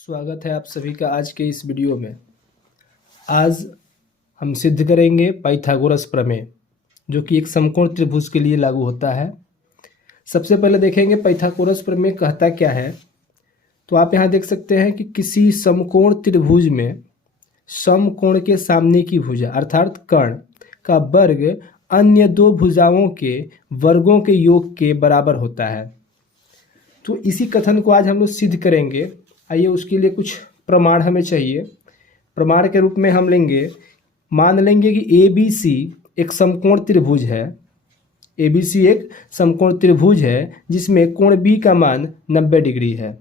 स्वागत है आप सभी का आज के इस वीडियो में। आज हम सिद्ध करेंगे पाइथागोरस प्रमेय, जो कि एक समकोण त्रिभुज के लिए लागू होता है। सबसे पहले देखेंगे पाइथागोरस प्रमेय कहता क्या है। तो आप यहाँ देख सकते हैं कि किसी समकोण त्रिभुज में समकोण के सामने की भुजा अर्थात कर्ण का वर्ग अन्य दो भुजाओं के वर्गों के योग के बराबर होता है। तो इसी कथन को आज हम लोग सिद्ध करेंगे। आइए, उसके लिए कुछ प्रमाण हमें चाहिए। प्रमाण के रूप में हम मान लेंगे कि ABC एक समकोण त्रिभुज है। ABC एक समकोण त्रिभुज है जिसमें कोण B का मान 90 डिग्री है।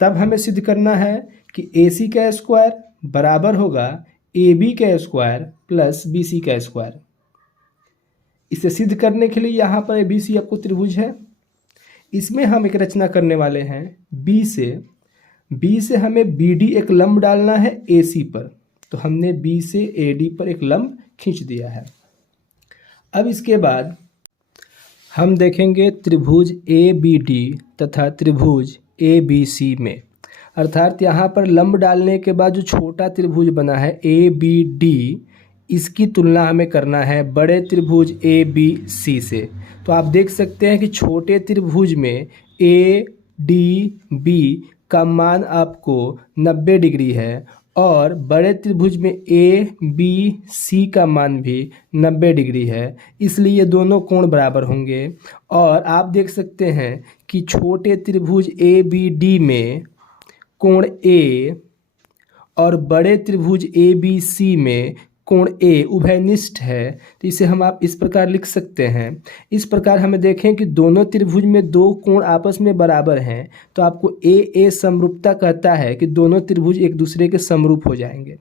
तब हमें सिद्ध करना है कि AC का स्क्वायर बराबर होगा AB का स्क्वायर प्लस BC का स्क्वायर। इसे सिद्ध करने के लिए यहाँ पर ABC आपको त्रिभुज है, इसमें हम एक रचना करने वाले हैं। B से हमें BD एक लंब डालना है AC पर, तो हमने B से AD पर एक लंब खींच दिया है। अब इसके बाद हम देखेंगे त्रिभुज ABD तथा त्रिभुज ABC में, अर्थात यहाँ पर लंब डालने के बाद जो छोटा त्रिभुज बना है ABD, इसकी तुलना हमें करना है बड़े त्रिभुज ABC से। तो आप देख सकते हैं कि छोटे त्रिभुज में ADB का मान आपको 90 डिग्री है और बड़े त्रिभुज में ABC का मान भी 90 डिग्री है, इसलिए दोनों कोण बराबर होंगे। और आप देख सकते हैं कि छोटे त्रिभुज ABD में कोण A और बड़े त्रिभुज ABC में कोण A उभयनिष्ठ है। तो इसे हम आप इस प्रकार लिख सकते हैं। इस प्रकार हमें देखें कि दोनों त्रिभुज में दो कोण आपस में बराबर हैं, तो आपको AA समरूपता कहता है कि दोनों त्रिभुज एक दूसरे के समरूप हो जाएंगे।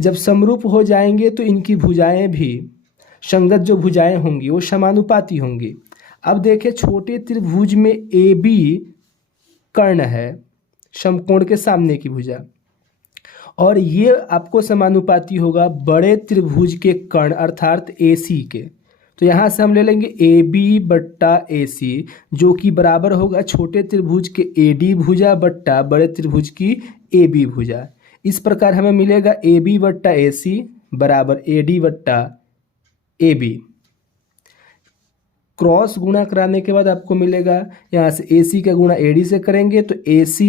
जब समरूप हो जाएंगे तो इनकी भुजाएं भी, संगत जो भुजाएं होंगी वो समानुपाती होंगी। अब देखें, छोटे त्रिभुज में AB कर्ण है, समकोण के सामने की भुजा, और ये आपको समानुपाती होगा बड़े त्रिभुज के कर्ण अर्थात AC के। तो यहाँ से हम ले लेंगे AB बट्टा AC, जो कि बराबर होगा छोटे त्रिभुज के AD भुजा बट्टा बड़े त्रिभुज की AB भुजा। इस प्रकार हमें मिलेगा AB बट्टा AC बराबर AD बट्टा AB। क्रॉस गुणा कराने के बाद आपको मिलेगा, यहाँ से AC का गुणा AD से करेंगे तो AC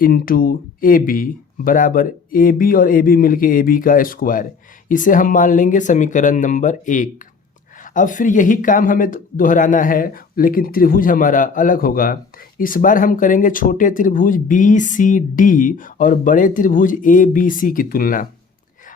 इंटू AB बराबर AB और AB मिलके AB का स्क्वायर। इसे हम मान लेंगे समीकरण नंबर 1। अब फिर यही काम हमें दोहराना है, लेकिन त्रिभुज हमारा अलग होगा। इस बार हम करेंगे छोटे त्रिभुज BCD और बड़े त्रिभुज ABC की तुलना।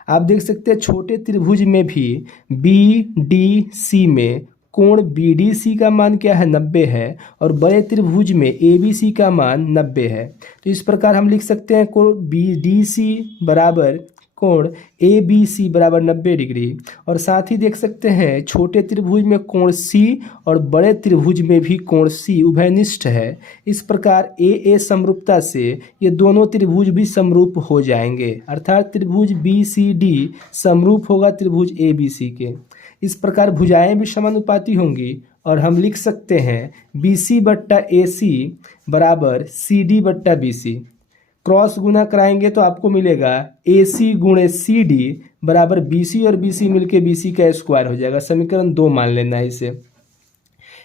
आप देख सकते हैं छोटे त्रिभुज में भी BDC में कोण BDC का मान क्या है, 90 है, और बड़े त्रिभुज में ABC का मान 90 है। तो इस प्रकार हम लिख सकते हैं कोण BDC बराबर कोण ABC बराबर 90 डिग्री। और साथ ही देख सकते हैं छोटे त्रिभुज में कोण C और बड़े त्रिभुज में भी कोण C उभयनिष्ठ है। इस प्रकार AA समरूपता से ये दोनों त्रिभुज भी समरूप हो जाएंगे, अर्थात त्रिभुज BCD समरूप होगा त्रिभुज ABC के। इस प्रकार भुजाएं भी समानुपाती होंगी और हम लिख सकते हैं BC बट्टा AC बराबर CD बट्टा BC। क्रॉस गुना कराएंगे तो आपको मिलेगा AC गुणे CD बराबर BC और BC मिलके BC का स्क्वायर हो जाएगा। समीकरण 2 मान लेना है इसे।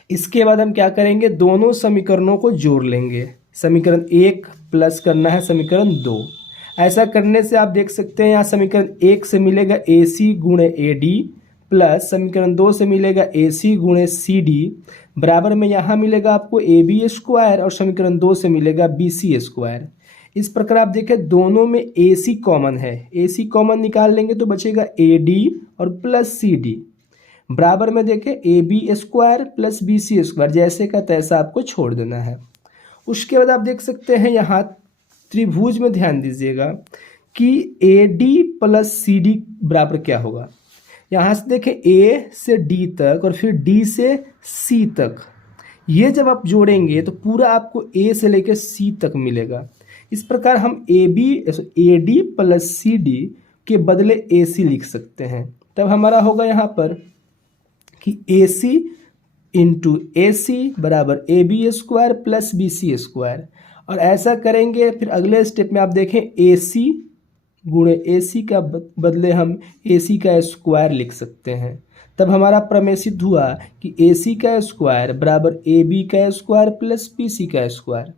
इसके बाद हम क्या करेंगे, दोनों समीकरणों को जोड़ लेंगे। समीकरण 1 प्लस करना है समीकरण 2। ऐसा करने से आप देख सकते हैं यहाँ समीकरण 1 से मिलेगा AC गुणे AD प्लस समीकरण 2 से मिलेगा AC गुणे CD बराबर में यहाँ मिलेगा आपको AB स्क्वायर और समीकरण 2 से मिलेगा BC स्क्वायर। इस प्रकार आप देखें दोनों में AC कॉमन है, AC कॉमन निकाल लेंगे तो बचेगा AD और प्लस CD बराबर में देखें AB square plus BC square, जैसे का तैसा आपको छोड़ देना है। उसके बाद आप देख सकते हैं यहाँ त्रिभुज में ध्यान दीजिएगा कि AD प्लस CD बराबर क्या होगा। यहाँ से देखें A से D तक और फिर D से C तक, ये जब आप जोड़ेंगे तो पूरा आपको A से लेकर C तक मिलेगा। इस प्रकार हम AD प्लस CD के बदले AC लिख सकते हैं। तब हमारा होगा यहाँ पर कि AC इंटू AC बराबर AB square plus BC square. और ऐसा करेंगे फिर अगले स्टेप में आप देखें ए सी गुणे ए सी का बदले हम ए सी का स्क्वायर लिख सकते हैं। तब हमारा प्रमेय सिद्ध हुआ कि ए सी का स्क्वायर बराबर ए बी का स्क्वायर प्लस बी सी का स्क्वायर।